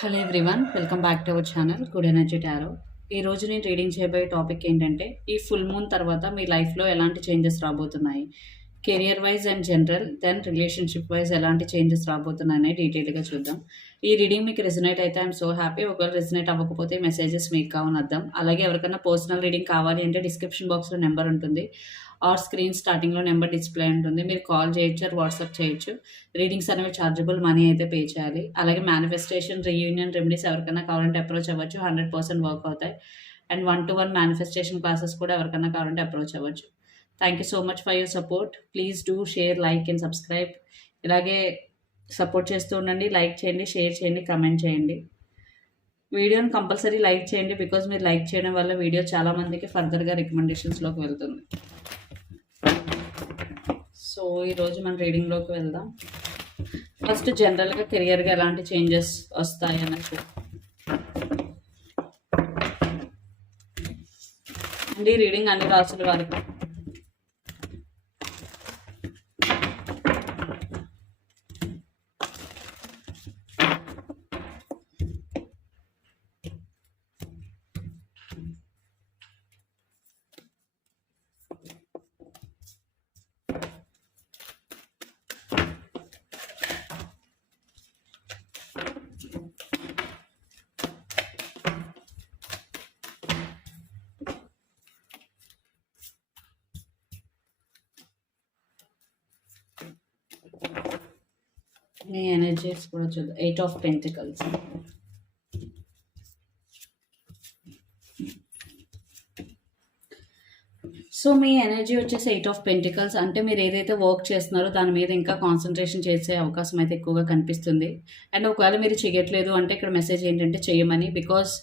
Hello everyone, welcome back to our channel good energy tarot. ఈ రోజు నేను reading చేయబోయే టాపిక్ ఏంటంటే, ఈ ఫుల్ మూన్ తర్వాత మీ లైఫ్లో ఎలాంటి చేంజెస్ రాబోతున్నాయి, career wise and general, then relationship wise ఎలాంటి చేంజెస్ రాబోతున్నాయని డీటెయిల్గా చూద్దాం. ఈ రీడింగ్ మీకు రెజనేట్ అయితే ఐఎమ్ సో హ్యాపీ. ఒకవేళ రెజనేట్ అవ్వకపోతే మెసేజెస్ మీకు కావని అర్థం. అలాగే ఎవరికైనా పర్సనల్ రీడింగ్ కావాలి అంటే డిస్క్రిప్షన్ బాక్స్లో నెంబర్ ఉంటుంది, ఆర్ స్క్రీన్ స్టార్టింగ్లో నెంబర్ డిస్ప్లే ఉంటుంది. మీరు కాల్ చేయొచ్చు ఆర్ వాట్సాప్ చేయొచ్చు. రీడింగ్స్ అనేవి చార్జబుల్, మనీ అయితే పే చేయాలి. అలాగే మేనిఫెస్టేషన్, రీయూనియన్ రెమెడీస్ ఎవరికైనా కావాలంటే అప్రోచ్ అవ్వచ్చు, 100% వర్క్ అవుతాయి. అండ్ 1-to-1 మేనిఫెస్టేషన్ క్లాసెస్ కూడా ఎవరికైనా కావాలంటే అప్రోచ్ అవ్వచ్చు. Thank you so much for your support. Please do share, like and subscribe. ఇలాగే సపోర్ట్ చేస్తూ ఉండండి. లైక్ చేయండి, షేర్ చేయండి, కమెంట్ చేయండి. వీడియోని కంపల్సరీ లైక్ చేయండి, బికాజ్ మీరు లైక్ చేయడం వల్ల వీడియో చాలామందికి ఫర్దర్గా రికమెండేషన్స్లోకి వెళ్తుంది. సో ఈరోజు మన రీడింగ్లోకి వెళ్దాం. ఫస్ట్ జనరల్గా కెరియర్గా ఎలాంటి చేంజెస్ వస్తాయి అన్నట్టు అండి. రీడింగ్ అన్ని రాసుల వారికి. మీ ఎనర్జీస్ కూడా చూద్దాం. 8 of pentacles. So me energy వచ్చేసి 8 ఆఫ్ పెంటికల్స్ అంటే మీరు ఏదైతే వర్క్ చేస్తున్నారో దాని మీద ఇంకా కాన్సన్ట్రేషన్ చేసే అవకాశం అయితే ఎక్కువగా కనిపిస్తుంది. అండ్ ఒకవేళ మీరు చేయట్లేదు అంటే ఇక్కడ మెసేజ్ ఏంటంటే చేయమని. బికాస్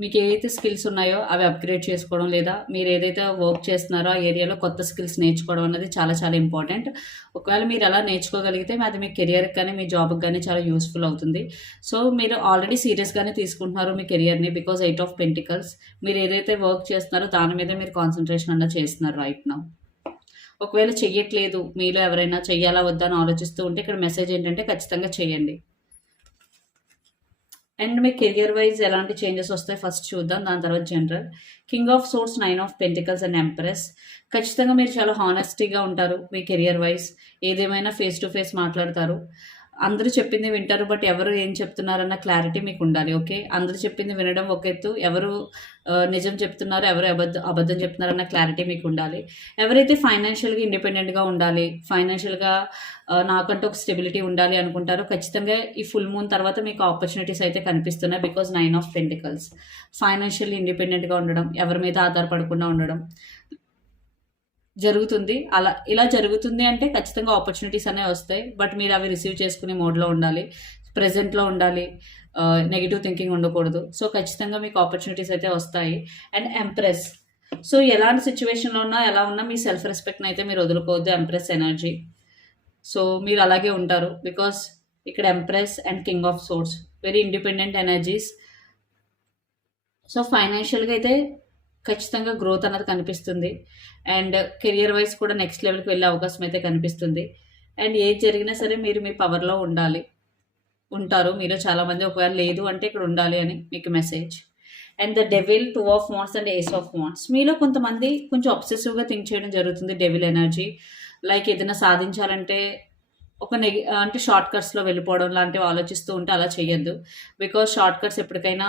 మీకు ఏదైతే స్కిల్స్ ఉన్నాయో అవి అప్గ్రేడ్ చేసుకోవడం, లేదా మీరు ఏదైతే వర్క్ చేస్తున్నారో ఆ ఏరియాలో కొత్త స్కిల్స్ నేర్చుకోవడం అనేది చాలా చాలా ఇంపార్టెంట్. ఒకవేళ మీరు అలా నేర్చుకోగలిగితే అది మీ కెరియర్కి కానీ మీ జాబ్కి కానీ చాలా యూస్ఫుల్ అవుతుంది. సో మీరు ఆల్రెడీ సీరియస్గానే తీసుకుంటున్నారు మీ కెరియర్ని, బికాజ్ 8 ఆఫ్ పెంటికల్స్. మీరు ఏదైతే వర్క్ చేస్తున్నారో దాని మీద మీరు కాన్సన్ట్రేషన్ అన్న చేస్తున్నారు రైట్ నౌ. ఒకవేళ చెయ్యట్లేదు, మీలో ఎవరైనా చెయ్యాలా వద్దా అని ఆలోచిస్తూ ఉంటే ఇక్కడ మెసేజ్ ఏంటంటే ఖచ్చితంగా చేయండి. అండ్ మీ కెరియర్ వైజ్ ఎలాంటి చేంజెస్ వస్తాయి ఫస్ట్ చూద్దాం, దాని తర్వాత general. King of swords, 9 of pentacles and empress. ఖచ్చితంగా మీరు చాలా హానెస్టీగా ఉంటారు మీ కెరియర్ వైజ్. ఏదేమైనా ఫేస్ టు ఫేస్ మాట్లాడతారు. అందరూ చెప్పింది వింటారు, బట్ ఎవరు ఏం చెప్తున్నారన్న క్లారిటీ మీకు ఉండాలి. ఓకే, అందరూ చెప్పింది వినడం ఒక ఎత్తు, ఎవరు నిజం చెప్తున్నారు, ఎవరు అబద్ధం చెప్తున్నారన్న క్లారిటీ మీకు ఉండాలి. ఎవరైతే ఫైనాన్షియల్గా ఇండిపెండెంట్గా ఉండాలి, ఫైనాన్షియల్గా నాకంటూ ఒక స్టెబిలిటీ ఉండాలి అనుకుంటారో ఖచ్చితంగా ఈ ఫుల్ మూన్ తర్వాత మీకు ఆపర్చునిటీస్ అయితే కనిపిస్తున్నాయి. Because 9 of pentacles. ఫైనాన్షియల్లీ ఇండిపెండెంట్గా ఉండడం, ఎవరి మీద ఆధారపడకుండా ఉండడం జరుగుతుంది. ఇలా జరుగుతుంది అంటే ఖచ్చితంగా ఆపర్చునిటీస్ అనేవి వస్తాయి, బట్ మీరు అవి రిసీవ్ చేసుకునే మోడ్లో ఉండాలి, ప్రెజెంట్లో ఉండాలి, నెగిటివ్ థింకింగ్ ఉండకూడదు. సో ఖచ్చితంగా మీకు ఆపర్చునిటీస్ అయితే వస్తాయి. And empress. సో ఎలాంటి సిచ్యువేషన్లో ఉన్నా ఎలా ఉన్నా మీ సెల్ఫ్ రెస్పెక్ట్ని అయితే మీరు వదులుకోవద్దు. Empress energy. సో మీరు అలాగే ఉంటారు, బికాస్ ఇక్కడ empress and king of swords very independent energies. So ఫైనాన్షియల్గా అయితే ఖచ్చితంగా గ్రోత్ అన్నది కనిపిస్తుంది. అండ్ కెరియర్ వైజ్ కూడా నెక్స్ట్ లెవెల్కి వెళ్ళే అవకాశం అయితే కనిపిస్తుంది. అండ్ ఏది జరిగినా సరే మీరు మీ పవర్లో ఉంటారు మీలో చాలామంది. ఒకవేళ లేదు అంటే ఇక్కడ ఉండాలి అని మీకు message. And the devil, 2 of wands and ace of wands. మీలో కొంతమంది కొంచెం అబ్సెసివ్గా థింక్ చేయడం జరుగుతుంది. Devil energy. లైక్ ఏదైనా సాధించాలంటే అంటే షార్ట్ కట్స్లో వెళ్ళిపోవడం లాంటివి ఆలోచిస్తూ ఉంటే అలా చేయొద్దు. బికాజ్ షార్ట్ కట్స్ ఎప్పటికైనా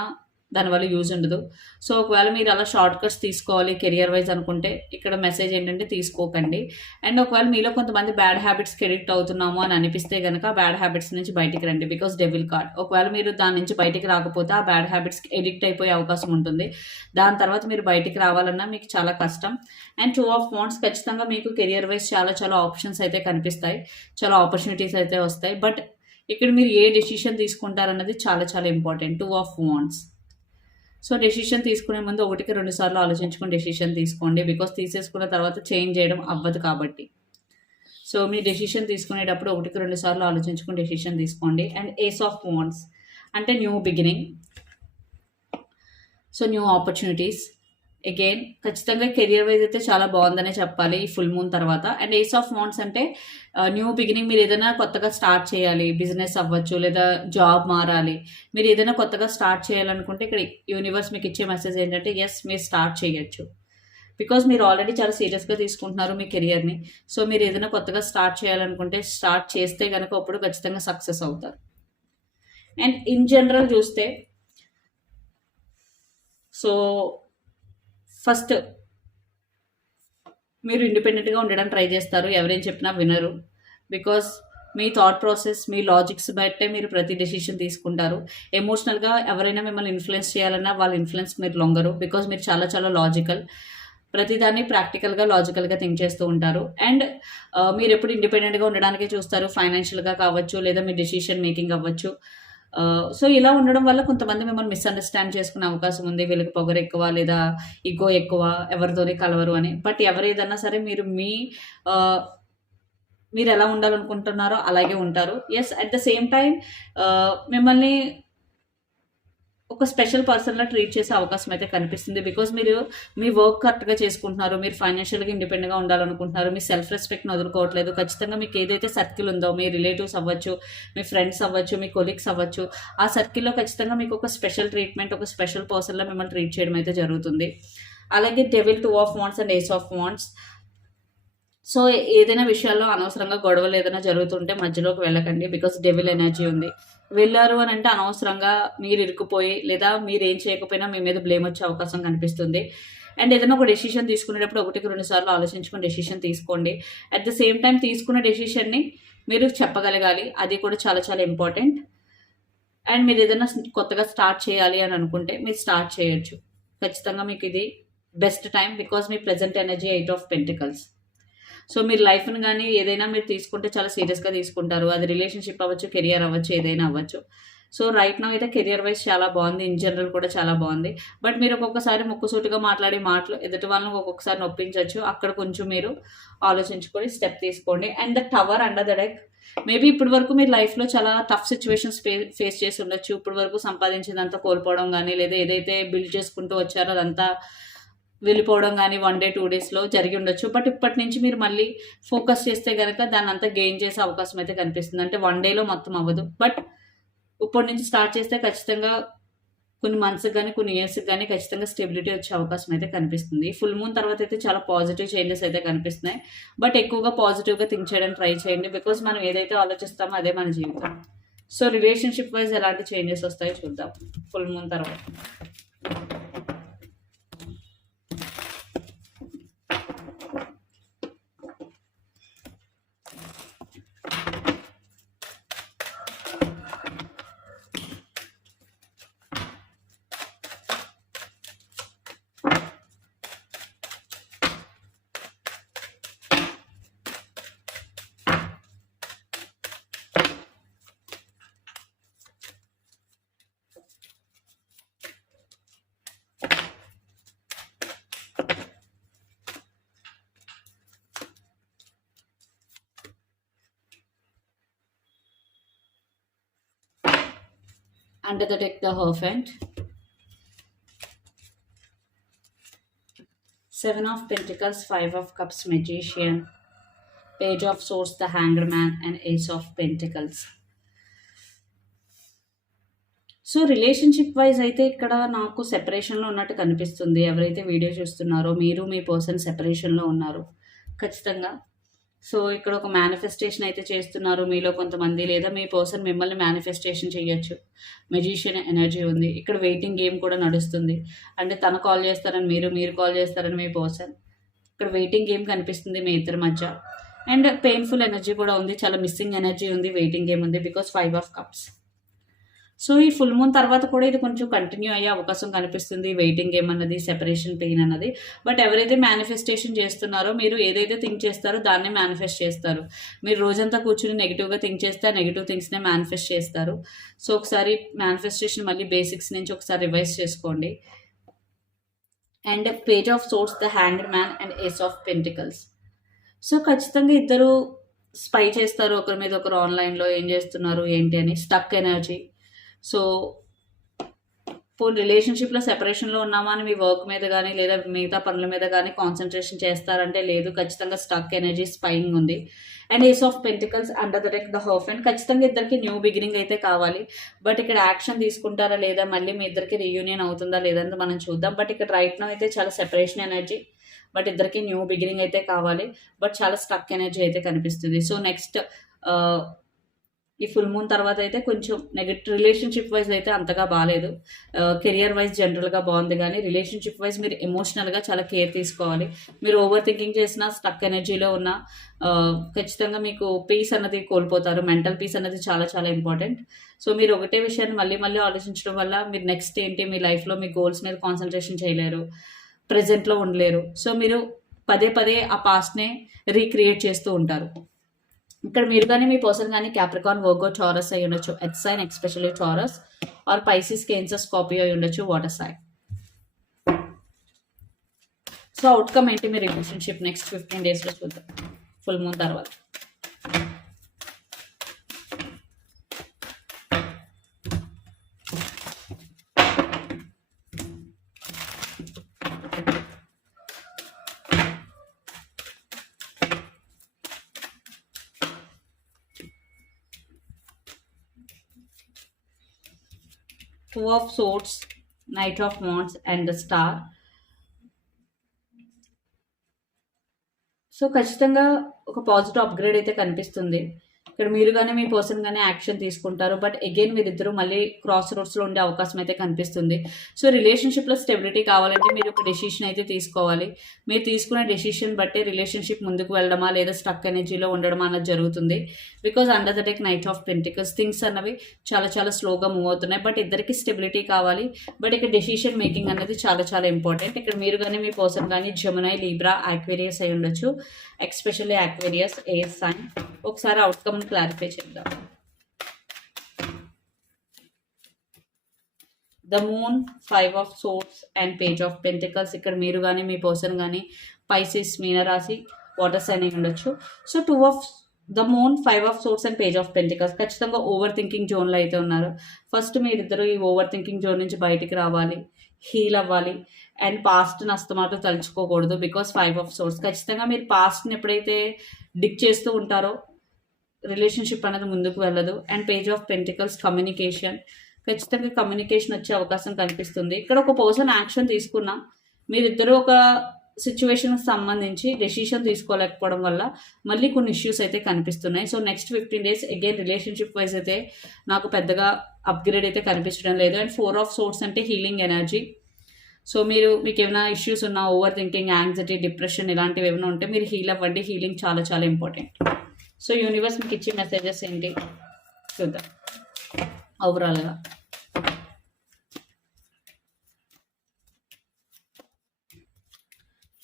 దానివల్ల యూజ్ ఉండదు. సో ఒకవేళ మీరు అలా షార్ట్ కట్స్ తీసుకోవాలి కెరియర్ వైజ్ అనుకుంటే ఇక్కడ మెసేజ్ ఏంటంటే తీసుకోకండి. అండ్ ఒకవేళ మీలో కొంతమంది బ్యాడ్ హ్యాబిట్స్కి ఎడిక్ట్ అవుతున్నాము అని అనిపిస్తే కనుక బ్యాడ్ హ్యాబిట్స్ నుంచి బయటికి రండి. Because devil card. ఒకవేళ మీరు దాని నుంచి బయటికి రాకపోతే ఆ బ్యాడ్ హ్యాబిట్స్కి ఎడిక్ట్ అయిపోయే అవకాశం ఉంటుంది. దాని తర్వాత మీరు బయటికి రావాలన్నా మీకు చాలా కష్టం. And 2 of wands. ఖచ్చితంగా మీకు కెరియర్ వైజ్ చాలా చాలా ఆప్షన్స్ అయితే కనిపిస్తాయి, చాలా ఆపర్చునిటీస్ అయితే వస్తాయి. బట్ ఇక్కడ మీరు ఏ డెసిషన్ తీసుకుంటారన్నది చాలా చాలా important. 2 of wands. So decision తీసుకునే ముందు 1-2 సార్లు ఆలోచించుకొని డెసిషన్ తీసుకోండి, బికాస్ తీసేసుకున్న తర్వాత చేంజ్ చేయడం అవ్వదు కాబట్టి. సో మీ డెసిషన్ తీసుకునేటప్పుడు 1-2 సార్లు ఆలోచించుకొని డెసిషన్ తీసుకోండి. అండ్ ఏస్ ఆఫ్ వాండ్స్ అంటే new beginning. So new opportunities. Again ఖచ్చితంగా కెరియర్ వైజ్ అయితే చాలా బాగుందనే చెప్పాలి ఈ ఫుల్ మూన్ తర్వాత. అండ్ ఏస్ ఆఫ్ వాండ్స్ అంటే న్యూ బిగినింగ్, మీరు ఏదైనా కొత్తగా స్టార్ట్ చేయాలి, బిజినెస్ అవ్వచ్చు లేదా జాబ్ మారాలి, మీరు ఏదైనా కొత్తగా స్టార్ట్ చేయాలనుకుంటే ఇక్కడ యూనివర్స్ మీకు ఇచ్చే మెసేజ్ ఏంటంటే ఎస్ మీరు స్టార్ట్ చేయొచ్చు. బికాజ్ మీరు ఆల్రెడీ చాలా సీరియస్గా తీసుకుంటున్నారు మీ కెరియర్ని. సో మీరు ఏదైనా కొత్తగా స్టార్ట్ చేయాలనుకుంటే స్టార్ట్ చేస్తే కనుక అప్పుడు ఖచ్చితంగా సక్సెస్ అవుతారు. అండ్ ఇన్ జనరల్ చూస్తే సో ఫస్ట్ మీరు ఇండిపెండెంట్గా ఉండడానికి ట్రై చేస్తారు, ఎవరేం చెప్పినా వినరు. Because me thought process, me logics బట్టే మీరు ప్రతి డెసిషన్ తీసుకుంటారు. ఎమోషనల్గా ఎవరైనా మిమ్మల్ని ఇన్ఫ్లుయెన్స్ చేయాలన్నా వాళ్ళ ఇన్ఫ్లుయెన్స్ మీరు లొంగరు. బికాస్ మీరు చాలా చాలా లాజికల్, ప్రతిదాన్ని ప్రాక్టికల్గా లాజికల్గా థింక్ చేస్తూ ఉంటారు. అండ్ మీరు ఎప్పుడు ఇండిపెండెంట్గా ఉండడానికే చూస్తారు, ఫైనాన్షియల్గా కావచ్చు లేదా మీ డెసిషన్ మేకింగ్ అవ్వచ్చు. సో ఇలా ఉండడం వల్ల కొంతమంది మిమ్మల్ని మిస్అండర్స్టాండ్ చేసుకునే అవకాశం ఉంది. వీళ్ళకి పొగరు ఎక్కువ లేదా ఇగో ఎక్కువ, ఎవరితోనే కలవరు అని. బట్ ఎవరేదన్నా సరే మీరు ఎలా ఉండాలనుకుంటున్నారో అలాగే ఉంటారు. Yes, at the same time మిమ్మల్ని ఒక స్పెషల్ పర్సన్లా ట్రీట్ చేసే అవకాశం అయితే కనిపిస్తుంది. బికాజ్ మీరు మీ వర్క్ కరెక్ట్గా చేసుకుంటున్నారు, మీరు ఫైనాన్షియల్గా ఇండిపెండెంట్గా ఉండాలనుకుంటున్నారు, మీ సెల్ఫ్ రెస్పెక్ట్ని వదులుకోవట్లేదు. ఖచ్చితంగా మీకు ఏదైతే సర్కిల్ ఉందో, మీ రిలేటివ్స్ అవ్వచ్చు, మీ ఫ్రెండ్స్ అవ్వచ్చు, మీ కొలీగ్స్ అవ్వచ్చు, ఆ సర్కిల్లో ఖచ్చితంగా మీకు ఒక స్పెషల్ ట్రీట్మెంట్, ఒక స్పెషల్ పర్సన్లా మిమ్మల్ని ట్రీట్ చేయడం అయితే జరుగుతుంది. అలాగే devil, 2 of wands and ace of wands. So ఏదైనా విషయాల్లో అనవసరంగా గొడవలు ఏదైనా జరుగుతుంటే మధ్యలోకి వెళ్ళకండి. బికాస్ డెవిల్ ఎనర్జీ ఉంది. వెళ్ళారు అని అంటే అనవసరంగా మీరు ఇరుక్కుపోయి లేదా మీరు ఏం చేయకపోయినా మీ మీద బ్లేమ్ వచ్చే అవకాశం కనిపిస్తుంది. అండ్ ఏదైనా ఒక డెసిషన్ తీసుకునేటప్పుడు 1-2 సార్లు ఆలోచించుకొని డెసిషన్ తీసుకోండి. అట్ ద సేమ్ టైం తీసుకున్న డెసిషన్ని మీరు చెప్పగలగాలి, అది కూడా చాలా చాలా ఇంపార్టెంట్. అండ్ మీరు ఏదైనా కొత్తగా స్టార్ట్ చేయాలి అని అనుకుంటే మీరు స్టార్ట్ చేయొచ్చు. ఖచ్చితంగా మీకు ఇది best time. Because me present energy 8 of pentacles. So మీరు లైఫ్ని కానీ ఏదైనా మీరు తీసుకుంటే చాలా సీరియస్గా తీసుకుంటారు. అది రిలేషన్షిప్ అవ్వచ్చు, కెరియర్ అవ్వచ్చు, ఏదైనా అవ్వచ్చు. సో రైట్ నౌ అయితే కెరియర్ వైజ్ చాలా బాగుంది, ఇన్ జనరల్ కూడా చాలా బాగుంది. బట్ మీరు ఒక్కొక్కసారి ముక్కుసూటిగా మాట్లాడే మాటలు ఎదుటి వాళ్ళని ఒక్కొక్కసారి నొప్పించవచ్చు. అక్కడ కొంచెం మీరు ఆలోచించుకొని స్టెప్ తీసుకోండి. And the tower under the deck, maybe ఇప్పటి వరకు మీరు లైఫ్లో చాలా టఫ్ సిచ్యువేషన్స్ ఫేస్ చేసి ఉండొచ్చు. ఇప్పటి వరకు సంపాదించిందంతా కోల్పోవడం కానీ లేదా ఏదైతే బిల్డ్ చేసుకుంటూ వచ్చారో అదంతా వెళ్ళిపోవడం కానీ 1 డే 2 డేస్లో జరిగి ఉండొచ్చు. బట్ ఇప్పటి నుంచి మీరు మళ్ళీ ఫోకస్ చేస్తే కనుక దాన్ని అంతా గెయిన్ చేసే అవకాశం అయితే కనిపిస్తుంది. అంటే 1 డేలో మొత్తం అవ్వదు, బట్ ఇప్పటి నుంచి స్టార్ట్ చేస్తే ఖచ్చితంగా కొన్ని మంత్స్కి కానీ కొన్ని ఇయర్స్కి కానీ ఖచ్చితంగా స్టెబిలిటీ వచ్చే అవకాశం అయితే కనిపిస్తుంది. ఫుల్ మూన్ తర్వాత అయితే చాలా పాజిటివ్ చేంజెస్ అయితే కనిపిస్తున్నాయి. బట్ ఎక్కువగా పాజిటివ్గా థింక్ చేయడానికి ట్రై చేయండి. బికాజ్ మనం ఏదైతే ఆలోచిస్తామో అదే మన జీవితం. సో రిలేషన్షిప్ వైజ్ ఎలాంటి చేంజెస్ వస్తాయో చూద్దాం ఫుల్ మూన్ తర్వాత. Under the deck, the Hierophant, 7 of Pentacles, 5 of Cups, Magician, Page of Swords, the Hanged Man, and Ace of Pentacles. So relationship wise అయితే ఇక్కడ నాకు సెపరేషన్లో ఉన్నట్టు కనిపిస్తుంది. ఎవరైతే వీడియో చూస్తున్నారో మీరు మీ పర్సన్ సెపరేషన్లో ఉన్నారు ఖచ్చితంగా. సో ఇక్కడ ఒక మేనిఫెస్టేషన్ అయితే చేస్తున్నారు మీలో కొంతమంది, లేదా మీ పర్సన్ మిమ్మల్ని మేనిఫెస్టేషన్ చేయొచ్చు. మెజిషియన్ ఎనర్జీ ఉంది ఇక్కడ. వెయిటింగ్ గేమ్ కూడా నడుస్తుంది. అంటే తను కాల్ చేస్తారని మీరు కాల్ చేస్తారని మీ పర్సన్. ఇక్కడ వెయిటింగ్ గేమ్ కనిపిస్తుంది మీ ఇద్దరి మధ్య. అండ్ పెయిన్ఫుల్ ఎనర్జీ కూడా ఉంది, చాలా మిస్సింగ్ ఎనర్జీ ఉంది, వెయిటింగ్ గేమ్ ఉంది. Because 5 of cups. సో ఈ ఫుల్ మూన్ తర్వాత కూడా ఇది కొంచెం కంటిన్యూ అయ్యే అవకాశం కనిపిస్తుంది, వెయిటింగ్ గేమ్ అన్నది, సెపరేషన్ పెయిన్ అన్నది. బట్ ఎవరైతే మేనిఫెస్టేషన్ చేస్తున్నారో మీరు ఏదైతే థింక్ చేస్తారో దాన్నే మేనిఫెస్ట్ చేస్తారు. మీరు రోజంతా కూర్చుని నెగిటివ్గా థింక్ చేస్తే ఆ నెగిటివ్ థింగ్స్నే మేనిఫెస్ట్ చేస్తారు. సో ఒకసారి మేనిఫెస్టేషన్ మళ్ళీ బేసిక్స్ నుంచి ఒకసారి రివైజ్ చేసుకోండి. And page of swords, the hanged man, and ace of pentacles. So ఖచ్చితంగా ఇద్దరు స్పై చేస్తారు ఒకరి మీద ఒకరు, ఆన్లైన్లో ఏం చేస్తున్నారు ఏంటి అని. Stuck energy. సో రిలేషన్షిప్లో సెపరేషన్లో ఉన్నామా అని మీ వర్క్ మీద కానీ లేదా మిగతా పనుల మీద కానీ కాన్సన్ట్రేషన్ చేస్తారంటే లేదు, ఖచ్చితంగా స్టక్ ఎనర్జీ స్పైయింగ్ ఉంది. And ace of pentacles under the deck the హర్ఫెండ్, ఖచ్చితంగా ఇద్దరికి న్యూ బిగినింగ్ అయితే కావాలి. బట్ ఇక్కడ యాక్షన్ తీసుకుంటారా లేదా, మళ్ళీ మీ ఇద్దరికి రీయూనియన్ అవుతుందా లేదంటే మనం చూద్దాం. బట్ ఇక్కడ రైట్ నో అయితే చాలా సెపరేషన్ ఎనర్జీ, బట్ ఇద్దరికి న్యూ బిగినింగ్ అయితే కావాలి. బట్ చాలా స్టక్ ఎనర్జీ అయితే కనిపిస్తుంది. సో నెక్స్ట్ ఈ ఫుల్ మూన్ తర్వాత అయితే కొంచెం నెగటివ్ రిలేషన్షిప్ వైజ్ అయితే అంతగా బాగాలేదు. కెరియర్ వైజ్ జనరల్గా బాగుంది, కానీ రిలేషన్షిప్ వైజ్ మీరు ఎమోషనల్గా చాలా కేర్ తీసుకోవాలి. మీరు ఓవర్ థింకింగ్ చేసిన, స్టక్ ఎనర్జీలో ఉన్న ఖచ్చితంగా మీకు పీస్ అన్నది కోల్పోతారు. మెంటల్ పీస్ అన్నది చాలా చాలా ఇంపార్టెంట్. సో మీరు ఒకటే విషయాన్ని మళ్ళీ మళ్ళీ ఆలోచించడం వల్ల మీరు నెక్స్ట్ ఏంటి మీ లైఫ్లో మీ గోల్స్ మీద కాన్సన్ట్రేషన్ చేయలేరు, ప్రజెంట్లో ఉండలేరు. సో మీరు పదే పదే ఆ పాస్ట్నే రీక్రియేట్ చేస్తూ ఉంటారు. ఇక్కడ మీరు కానీ మీ పర్సన్ కానీ క్యాప్రికాన్, వర్గో, టారస్ అయి ఉండొచ్చు, earth sign especially Taurus, or Pisces, Cancer, Scorpio అయి ఉండొచ్చు, వాటర్ సైన్. సో అవుట్కమ్ ఏంటి మీ రిలేషన్షిప్ నెక్స్ట్ 15 డేస్లో చూద్దాం ఫుల్ మూన్ తర్వాత. Two of Swords, Knight of Wands and the Star. So ఖచ్చితంగా ఒక పాజిటివ్ అప్గ్రేడ్ అయితే కనిపిస్తుంది. ఇక్కడ మీరు కానీ మీ పర్సన్ కానీ యాక్షన్ తీసుకుంటారు. బట్ అగైన్ మీరిద్దరూ మళ్ళీ క్రాస్ రోడ్స్లో ఉండే అవకాశం అయితే కనిపిస్తుంది. సో రిలేషన్షిప్లో స్టెబిలిటీ కావాలంటే మీరు ఒక డెసిషన్ అయితే తీసుకోవాలి. మీరు తీసుకునే డెసిషన్ బట్టే రిలేషన్షిప్ ముందుకు వెళ్ళడమా లేదా స్టక్ ఎనర్జీలో ఉండడమా అన్నది జరుగుతుంది. Because under the deck knight of pentacles, things అన్నవి చాలా చాలా స్లోగా మూవ్ అవుతున్నాయి. బట్ ఇద్దరికి స్టెబిలిటీ కావాలి. బట్ ఇక్కడ డెసిషన్ మేకింగ్ అనేది చాలా చాలా ఇంపార్టెంట్. ఇక్కడ మీరు కానీ మీ పర్సన్ కానీ జెమినీ, లీబ్రా, ఆక్వేరియస్ అయి ఉండొచ్చు, ఎస్పెషల్లీ ఆక్వేరియస్ ఎయిర్ సైన్. ఒకసారి అవుట్కమ్ క్లారిఫై చేద్దాం. The moon, 5 of Swords and page of pentacles. ఇక్కడ మీరు కానీ మీ పర్సన్ కానీ పైసిస్, మీనరాశి, వాటర్ సైన్ అయి ఉండొచ్చు. So 2 of the moon, 5 of Swords and page of pentacles. ఖచ్చితంగా ఓవర్ థింకింగ్ జోన్లో అయితే ఉన్నారు. ఫస్ట్ మీరిద్దరు ఈ ఓవర్ థింకింగ్ జోన్ నుంచి బయటికి రావాలి, హీల్ అవ్వాలి. అండ్ పాస్ట్ని అస్తమాటం తలుచుకోకూడదు. బికాస్ 5 of Swords ఖచ్చితంగా మీరు పాస్ట్ని ఎప్పుడైతే డిక్ చేస్తూ ఉంటారో రిలేషన్షిప్ అనేది ముందుకు వెళ్ళదు. And page of pentacles, communication. ఖచ్చితంగా కమ్యూనికేషన్ వచ్చే అవకాశం కనిపిస్తుంది. ఇక్కడ ఒక పర్సన్ యాక్షన్ తీసుకున్నా మీరిద్దరూ ఒక సిచ్యువేషన్కి సంబంధించి డెసిషన్ తీసుకోలేకపోవడం వల్ల మళ్ళీ కొన్ని ఇష్యూస్ అయితే కనిపిస్తున్నాయి. So next 15 days again relationship wise అయితే నాకు పెద్దగా అప్గ్రేడ్ అయితే కనిపించడం లేదు. అండ్ 4 of Swords అంటే హీలింగ్ ఎనర్జీ. సో మీకు ఏమైనా ఇష్యూస్ ఉన్నా, ఓవర్ థింకింగ్, యాంగ్జైటీ, డిప్రెషన్ ఇలాంటివి ఏమైనా ఉంటే మీరు హీల్ అవ్వండి. హీలింగ్ చాలా చాలా ఇంపార్టెంట్. సో యూనివర్స్ మీకు ఇచ్చే మెసేజెస్ ఏంటి చూద్దాం ఓవరాల్గా.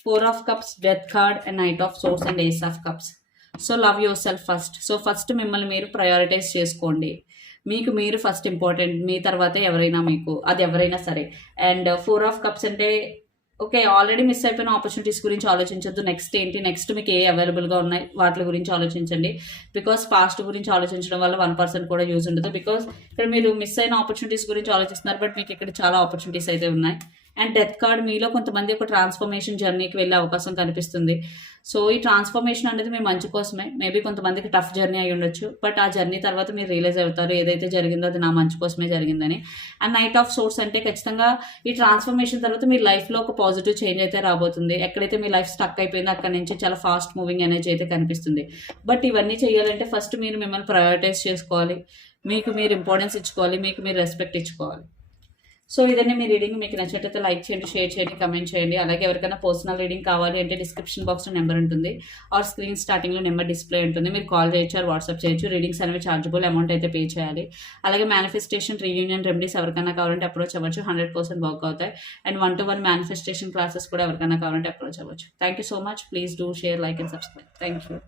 4 of Cups, Death card, and Knight of Swords and Ace of Cups. So love your self first. So first మిమ్మల్ని మీరు ప్రయారిటైజ్ చేసుకోండి. మీకు మీరు ఫస్ట్ ఇంపార్టెంట్, మీ తర్వాతే ఎవరైనా మీకు, అది ఎవరైనా సరే. అండ్ 4 of Cups అంటే ఓకే, ఆల్రెడీ మిస్ అయిపోయిన ఆపర్చునిటీస్ గురించి ఆలోచించొద్దు. నెక్స్ట్ ఏంటి, నెక్స్ట్ మీకు ఏ అవైలబుల్గా ఉన్నాయి వాటి గురించి ఆలోచించండి. బికాస్ పాస్ట్ గురించి ఆలోచించడం వల్ల 1% కూడా యూజ్ ఉండదు. బికాస్ ఇక్కడ మీరు మిస్ అయిన ఆపర్చునిటీస్ గురించి ఆలోచిస్తున్నారు, బట్ మీకు ఇక్కడ చాలా ఆపర్చునిటీస్ అయితే ఉన్నాయి. అండ్ డెత్ కార్డ్, మీలో కొంతమంది ఒక ట్రాన్స్ఫర్మేషన్ జర్నీకి వెళ్ళే అవకాశం కనిపిస్తుంది. సో ఈ ట్రాన్స్ఫర్మేషన్ అనేది మీ మంచి కోసమే. మేబీ కొంతమందికి టఫ్ జర్నీ అయి ఉండొచ్చు, బట్ ఆ జర్నీ తర్వాత మీరు రియలైజ్ అవుతారు ఏదైతే జరిగిందో అది నా మంచి కోసమే జరిగిందని. అండ్ నైట్ ఆఫ్ సోర్స్ అంటే ఖచ్చితంగా ఈ ట్రాన్స్ఫర్మేషన్ తర్వాత మీ లైఫ్లో ఒక పాజిటివ్ చేంజ్ అయితే రాబోతుంది. ఎక్కడైతే మీ లైఫ్ స్టక్ అయిపోయిందో అక్కడ నుంచి చాలా ఫాస్ట్ మూవింగ్ ఎనర్జీ అయితే కనిపిస్తుంది. బట్ ఇవన్నీ చేయాలంటే ఫస్ట్ మీరు మిమ్మల్ని ప్రయారిటైజ్ చేసుకోవాలి, మీకు మీరు ఇంపార్టెన్స్ ఇచ్చుకోవాలి, మీకు మీరు రెస్పెక్ట్ ఇచ్చుకోవాలి. సో ఇదన్నీ మీ రీడింగ్. మీకు నచ్చినట్లయితే లైక్ చేయండి, షేర్ చేయండి, కమెంట్ చేయండి. అలాగే ఎవరికైనా పర్సనల్ రీడింగ్ కావాలి అంటే డిస్క్రిప్షన్ బాక్స్లో నెంబర్ ఉంటుంది, ఆర్ స్క్రీన్ స్టార్టింగ్లో నెంబర్ డిస్ప్లే ఉంటుంది. మీరు కాల్ చేయొచ్చు, ఆర్ వాట్సాప్ చేయొచ్చు. రీడింగ్స్ అనేవి చార్జబుల్, అమౌంట్ అయితే పే చేయాలి. అలాగే మేనిఫెస్టేషన్, రీయూనియన్ రెమెడీస్ ఎవరికైనా కావాలంటే అప్రోచ్ అవ్వచ్చు, 100% వర్క్ అవుతాయి. అండ్ 1-to-1 మేనిఫెస్టేషన్ క్లాసెస్ కూడా ఎవరికైనా కావాలంటే అప్రోచ్ అవ్వచ్చు. Thank you so much. Please do share, like and subscribe. Thank you.